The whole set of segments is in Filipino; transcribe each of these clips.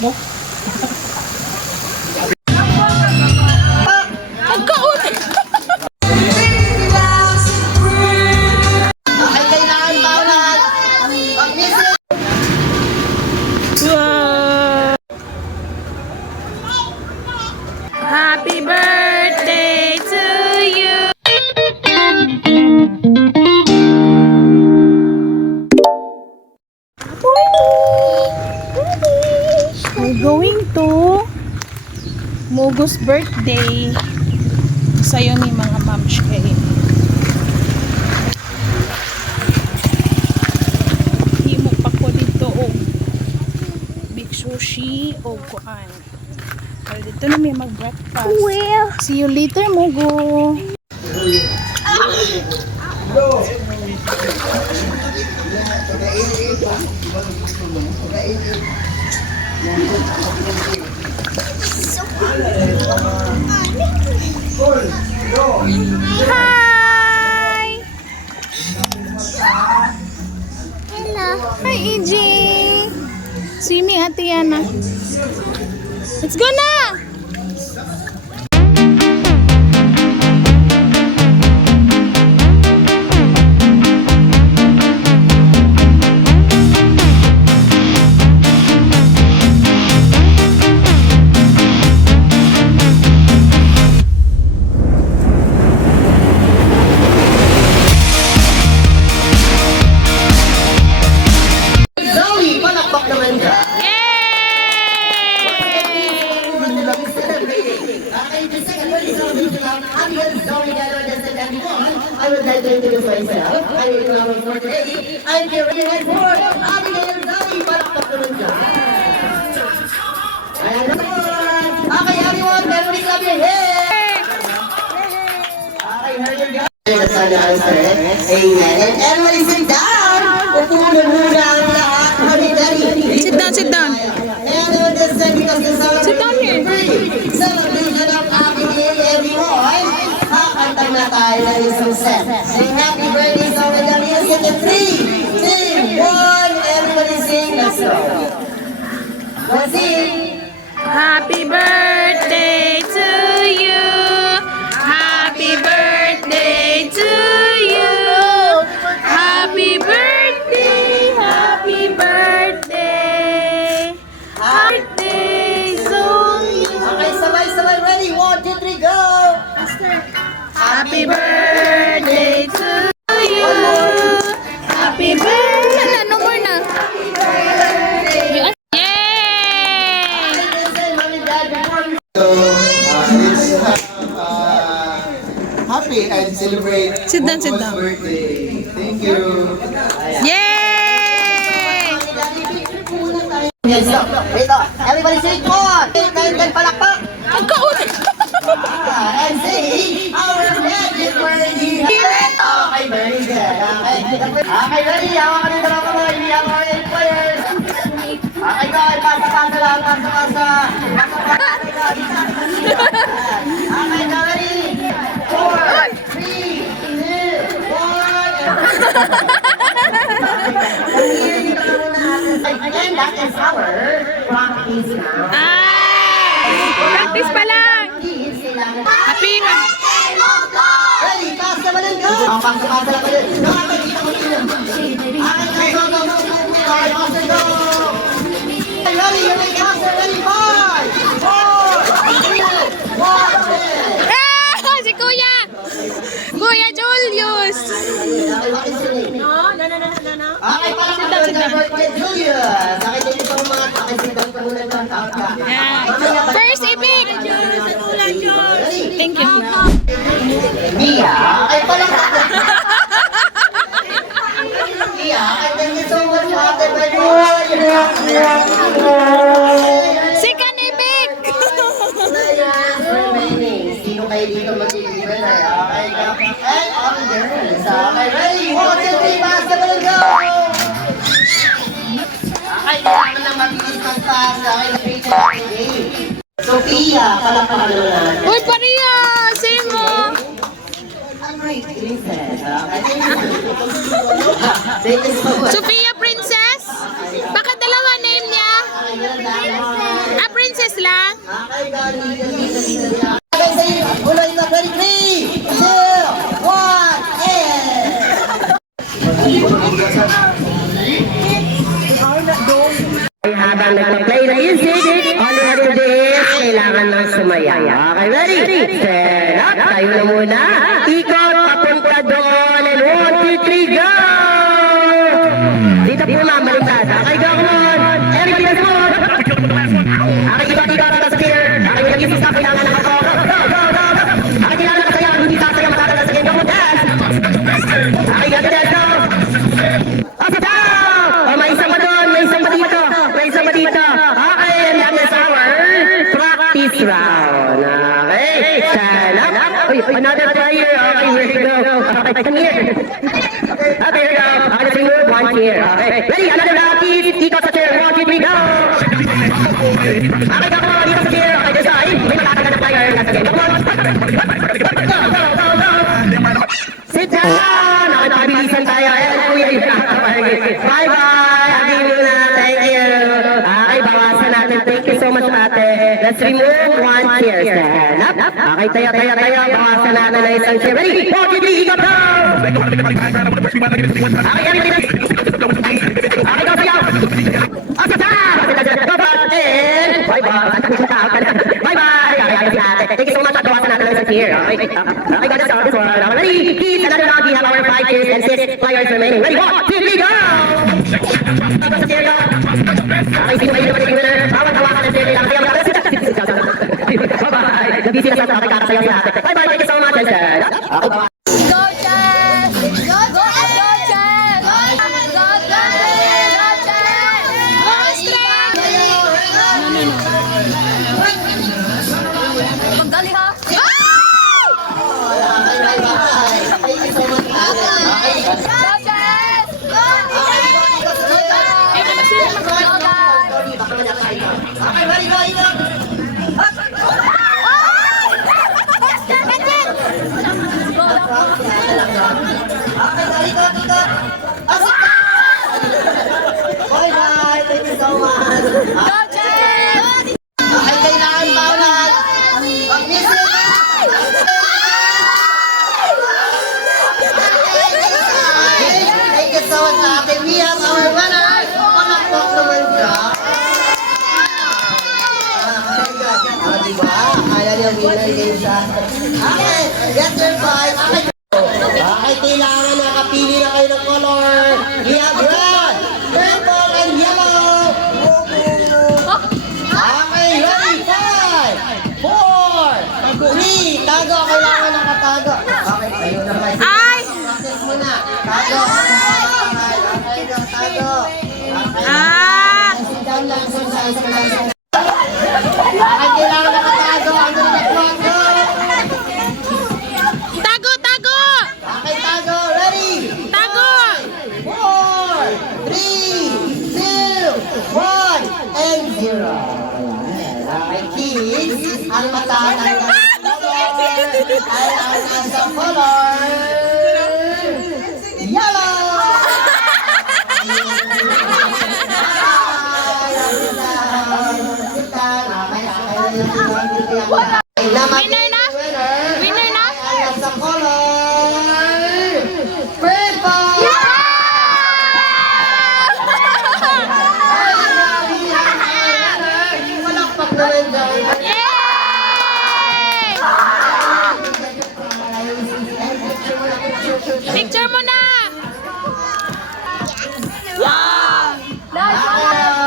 mo. Pagkaon! Wow! Happy birthday to you! We're going to Mugo's birthday. Sa'yo ni mga mams kay. Himo pa ko dito o big sushi o kuan. Pero dito na may mag-breakfast. See you later, Mugo. Hi! Hello. Hi, EJ. See me, Ate Yana. Let's go na! I would like to introduce myself. I'm your economics for today. I'm here reading my board. Abigail Zali, palakpak naman dyan. Ayan naman. Okay, everyone, memory club your head. Okay, here you go. Sana answer. Amen. And everybody sit down. Upo na muna ang lahat. Hurry. Sit down, sit down. And on this day, because the celebration Sit down here. celebration of Abigail, everyone. Kakanta na tayo ng isang set. Sing happy birthday sa mga music in 3, 2, 1. Everybody sing. Let's go. Let's sing. Happy birthday to you. Happy birthday to you. Happy birthday. Happy birthday. Birthday to you. Okay, sabay-sabay. Ready? 1, 2, 3, go. Happy birthday to you. Happy birthday. No more na. Yay! Happy and celebrate Sit down, sit Mugo's down. birthday. Thank you. Yay! Yes, look. Wait, look. Everybody sing 1. 10 palakpak. Pagkaon! And sing our magic word here. Okay, very good. Okay, ready? Hawakan nito lang mga ibiyang mga players. Okay, guys. Pasa-pasa lang. Pasa-pasa. Okay, now ready? 4, 3, 2, 1. Again, that is our practice now. Practice pa lang! Happy na! Ready? Taas naman ang go! Pasa-pasa lang kayo. Nakakakita ko sila. Okay, go, go, go, go. Okay, pasa, go. Ready? Here we go. Ready? 5, 4, 3, 1, Ah! Si Kuya! Kuya Julius! Okay, parang birthday Julius. Nakita niyo po mga pakisitan ko muna ng tawag. First epic! Thank you. Mia, okay pala. Mia, thank you so much for the birthday. Second epic! Sino kayo dito mag-iiban na? Okay, go. And all girls. Okay, ready? 1, 2, 3, pass the ball, go! Okay, kailangan lang mabilis mag-pass. Okay, na-reach natin game. Sophia, palakpakan naman natin. Uy, Paria! Same mo! Great princess. Thank you so much. Sophia Princess? Bakit dalawa name niya? Okay, pieces lang. Okay, God. Okay, say, ulo ito. 23, 2, 1, and... Habang nagpa-play ng music, all you have to do is kailangan ng sumaya. Okay, ready? Set up. Tayo na muna. Ikot, papunta doon. And 1, 2, 3, go! Dito po mamaliktad. Okay, go, come on. Eric, bilas mo. Okay, ikot sa spear. Okay, nag-isip ka, kailangan ng ako. Go, go, go, go. Okay, kailangan ka saya. Hindi sasaya, matagal na sa game. Go, dance. Okay, dance, go. Up, down! Oh, may isang pa doon. May isang pa dito. May isang pa dito. Okay, and that is our practice round. Okay, stand up. Uy, another player. Okay, here we go. Okay, come here. Okay, here we go. Okay, let's remove one chair. Okay, ready? Another round, please. Ikot sa chair. 1, 2, 3, go. Okay, come on. Dito sa chair. Okay, this side. May makakaga na player. Nasa game. Come on. Go, go, go, go. Sit down. Okay, nakabilisan tayo. Ayan, kuya. Bye-bye. Happy muna. Thank you. Okay, bawasan natin. Thank you so much, ate. Let's remove one chair. Stand up. Okay, tayo. Bawasan natin na isang chair. Ready? 1, 2, 3, ikot go! Okay, everybody. Okay, go sayaw. Asa ta? Go back in. Bye-bye. Bye-bye. Okay, ayos natin. Thank you so much. Bawasan natin na isang chair. Okay, go this one. Okay, ready? Keep another round. We have our 5 chairs and 6 players remaining. Ready? 1, 2, 3, go! Ikot sa chair, go. Okay, sino may naman yung winner? Bawat hawakan ng chair. Sayaw natin. Bye-bye. Nabisi na sa akin. Kakasayaw sa atin. Bye-bye. Thank you so much. Okay, Go Jazz! Go Jazz! Go Jazz! Go Jazz! Go Strength! Magdali ha! Go Jazz! Go Okay, ready, go, ikot. Okay, ikot. Asa ka? Bye-bye. Thank you so much. Go Jazz! Okay, kailangan bawal. Mag-music. Thank you so much, ate. We have our winner. Palakpak naman siya. Diba? Kaya niya winner din siya. Okay, get your five. Okay, kailangan nakapili na kayo ng color. We have red, purple, and yellow. Okay, ready? 5, 4, 3. Tago, kailangan nakatago. Okay, ayun na guys. Ay! Practice muna. Tago. Okay, go, tago. Okay. Ah! Sit down lang, sit down. Okay, kailangan nakatago. Ang nilagpuan ko. Tago! Okay, tago. Ready? Tago! 4, 3, 2, 1, and 0. Okay, kids, ang matatanggal ay ang nasa color yellow. Winner na? Winner na? Ay nasa color purple. Walakpak naman dyan. Yay! Picture mo na!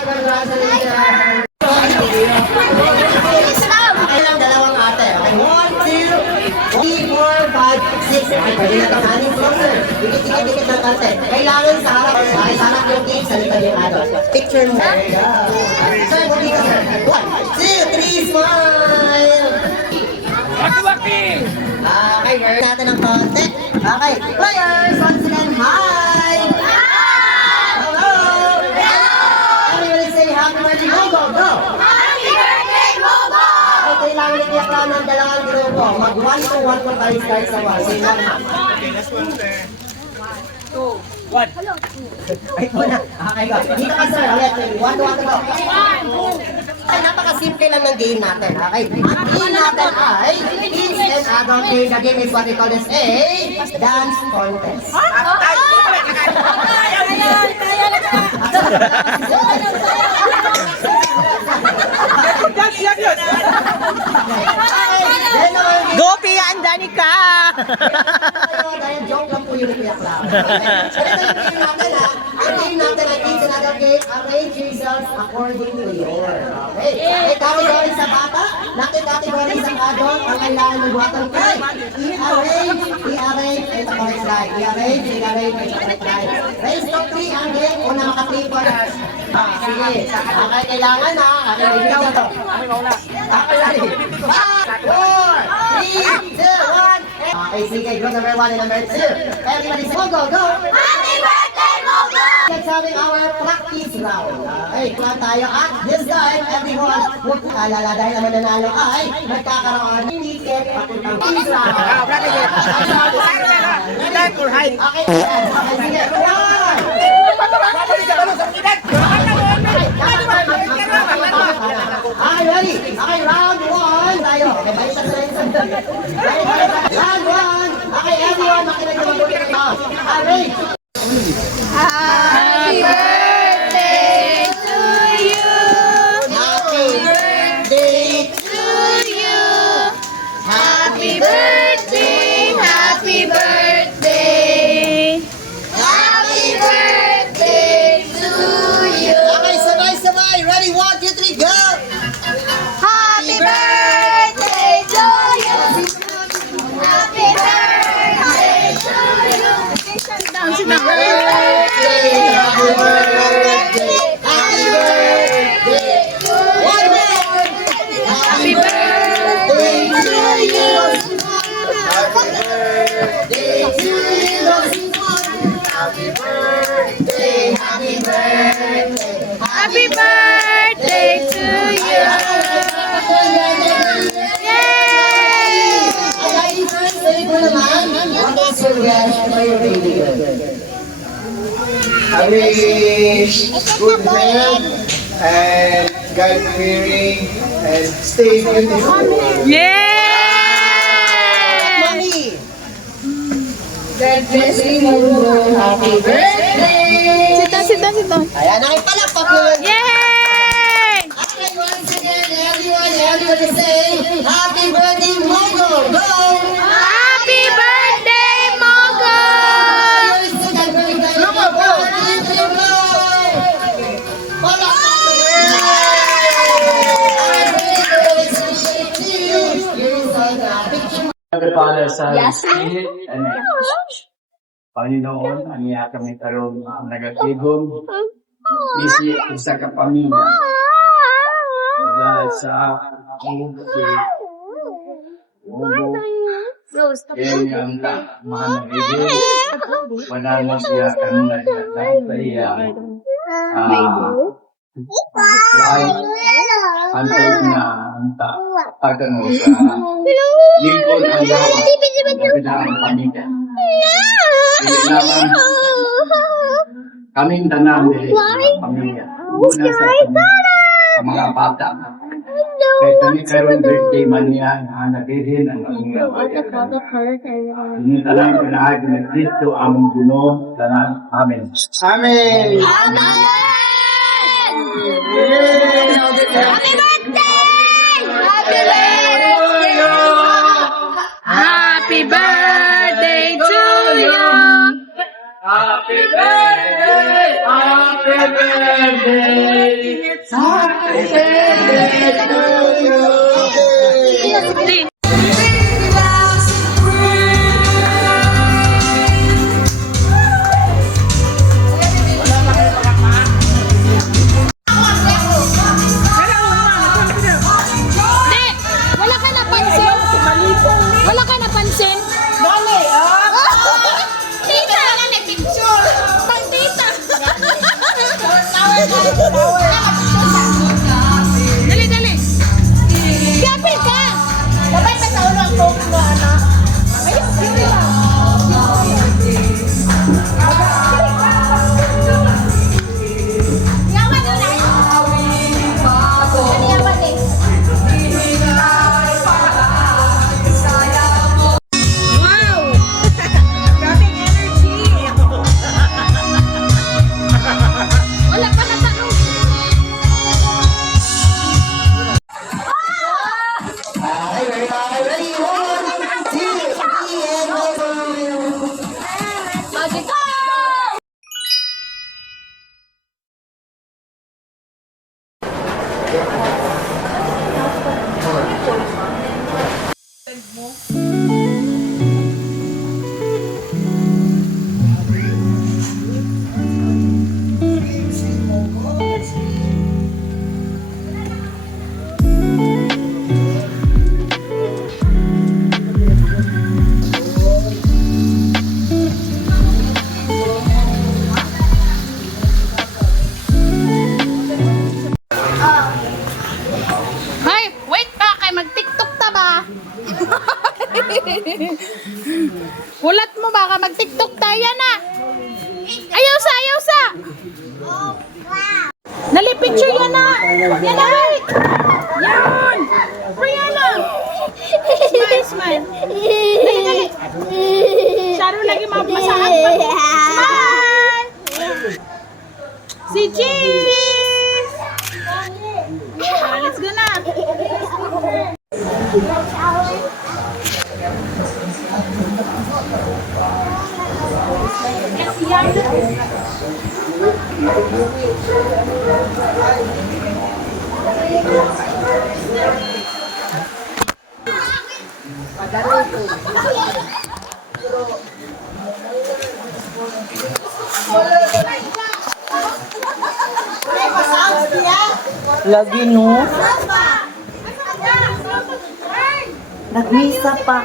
Congratulations! Okay lang, dalawang ate. Okay, 1, 2, 3, 4, 5, 6. Okay, pwede na ito kanin closer. Dikit-dikit ng ate. Kailangan sa harap. Okay, sa harap yung team, sa likod yung ate. Picture mo. There you go. Sir, dito sir. 1, 2, 3, smile! Okay, girl. Natin ng konti. Okay, players, once again, hi! Hello! Everybody say happy birthday, go, go! Happy birthday, Bobo! Okay, kailangan iiyak lang ng dalawang grupo. Mag 1 to 1 kung tayo start sa 1. Say 1 na. Wait muna. Okay, go. Dito ka sir. Ulit. 1 to 1 to go. Ay, napaka Napakasimple lang ng game natin, okay? Ang game natin ay kids and adult game. The game is what we call this a dance contest. Go, Pia and Danica! Dahil joke lang po yung iyak lang. Ito yung game natin ha. Ang game natin ay kids and adult game. Arrange yourselves according to your. Okay? May category sa bata. Nakikategory sa adult. Ang kailangan ng buhatan ko ay i-arrange, and the correct slide. I-arrange, and the correct slide. Raise to 3 ang game. Una maka-3 points. Sige. Okay, kailangan ha. Okay, ikaw na to. Okay, ready? 5, 4, 3, 2, 1. Okay, sige. Group number 1 and number 2. Everybody, go, go! Happy birthday, Mogo! Let's having our practice round. Okay, kaya tayo at this time, everyone, huwag alala dahil ang mananalo ay magkakaroon ng ticket papuntang practice round. Okay, okay, sige. Okay, ready? Okay, round 1 tayo. Okay, balik sa rin. Round 1. Okay, everyone, makinig na mabuti kayo. Arrange. Happy birthday to you! Happy birthday To you! Happy birthday! Happy birthday! Happy birthday to you! Okay, sabay-sabay. Ready? 1, 2, 3, go! Happy birthday to you! Happy birthday to you! Happy birthday! Happy birthday! Happy birthday! One more! Happy birthday to you! Happy birthday to you! Happy birthday! Happy birthday! Happy birthday to you! Happy birthday po naman. What is your wish for your baby girl? I wish good health and God-fearing and stay beautiful. Mommy! Happy birthday! Ayan, nakipalakpak naman. Yay! Okay, once again, everybody say, Happy birthday, Mogo! Go! Happy birthday, Mogo! Here's to the birthday, Mogo! Let's go! Palakpak naman! Happy birthday to you! Here's the picture. The Father, Son, and Spirit, and Panginoon, ang iya kami karon ang nagatigom, isi usa ka pamilya. Dahil sa akong yang mahal na ibig, wala na siya kang nagtataya. Lahat antay na anta, agang sa lingkod ang gawa, ang pamilya. Hindi naman kaming tanan pamilya. Una sa mga bata. Kaya kami karoon birthday man niya na nabihin ang mga bayan. Ini tanan pinaagi ni Kristo ang Ginoo tanan. Amen. Amen! Happy birthday! Happy birthday! Happy birthday to you! Happy birthday! Happy birthday! Happy birthday to you! Wala ka napansin? Wala ka napansin? Dali, Tita! Wala na picture! Pang tita! Dali, dali! Kapil ka! Dapat pa sa ulo ang coke mo, anak. Ayos, sige lang. Yaman na lang. Ano yaman eh? Hulat mo baka mag-TikTok tayo na. Ayaw sa, ayaw sa. Dali, picture yan na. Yan na, wait. Yan. Brianna. Smile, smile. Dali, dali. Sharon lagi mamasaan pa. Smile. Si Cheese. Let's go na. Lagi no. Nagmisa pa.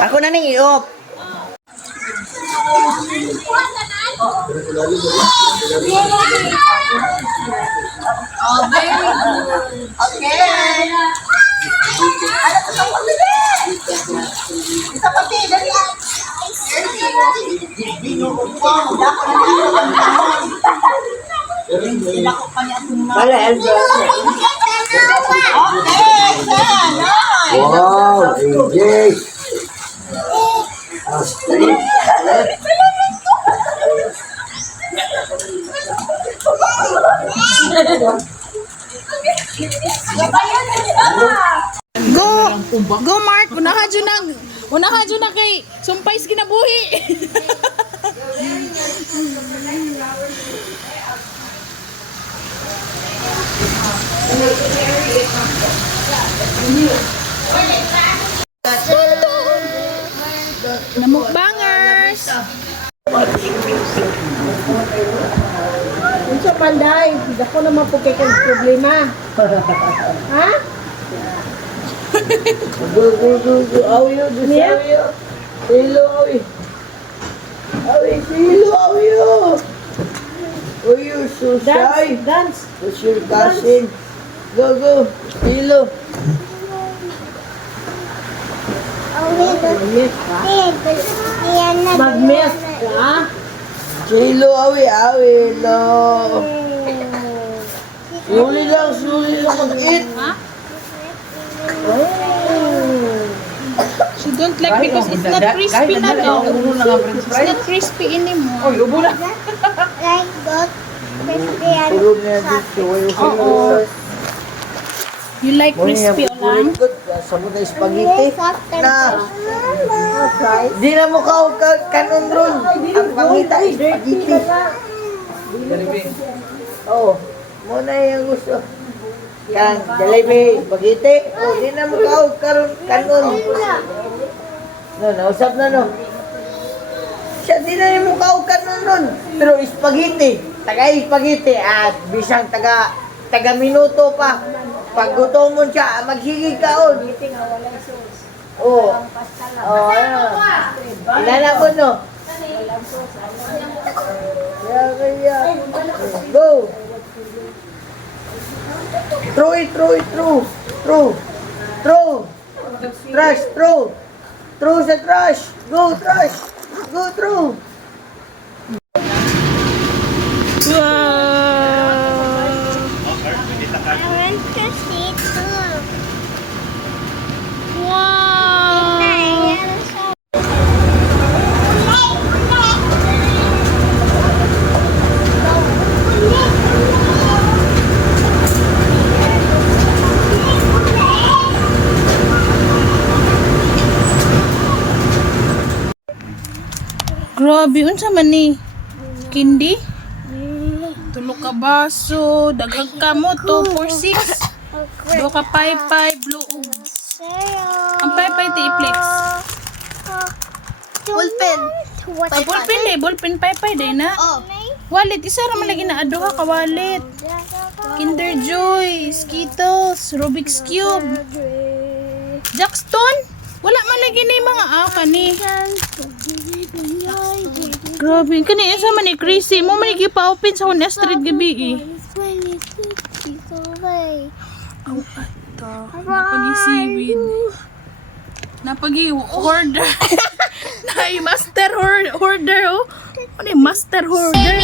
Ako na nang iop. Wala, Elsa. Wow, AJ. Go Mark, unaha dyan na kay sumpay kinabuhi. Namukbangers. Unsa panday? Dako naman po kay kang problema. Ha? Go. Awiyo, awiyo. Silo, awiyo. Awiyo, silo, awiyo. Awiyo, susay. Dance. What's your cousin? Go. Silo. Mag-miss ka? Silo, awi, no. Suli lang mag-eat. She don't like because it's not crispy na to. It's not crispy anymore. Oy, ubo na. Oo. You like crispy lang? Sa mga spaghetti na di na mo kanon ron. Ang pangita spaghetti. Oh, muna yung gusto. Kan, Jollibee, spaghetti. Oh, di na mo kanon. No, nausap na no. Siya di na mo kanon ron. Pero spaghetti, spaghetti at bisang taga minuto pa. Pag gutom mo siya, maghigig kaon. Oh. Oh, ano. Ilan ako, no? Kaya. Go. Throw it. Trash, throw. Throw sa trash. Go, trash. Go, throw. Grabe, unsa man ni? Kindi? Tulo ka baso, daghang ka mo, 2 for 6. 2 ka 5, blue. Ang paypay ti i-flex. Ballpen. Ballpen paypay day na. Oh. Wallet, isa ra man lagi na aduha ka wallet. Kinder Joy, Skittles, Rubik's Cube, Jackstone. Wala man lagi na yung mga ni. Grabe, kani isa man ni Chrissy. Mo man ipa-open sa Honest Street gabi eh. Aw, ato. Napag-seaweed. Napag-hoarder. Master hoarder, oh. Ano yung master hoarder?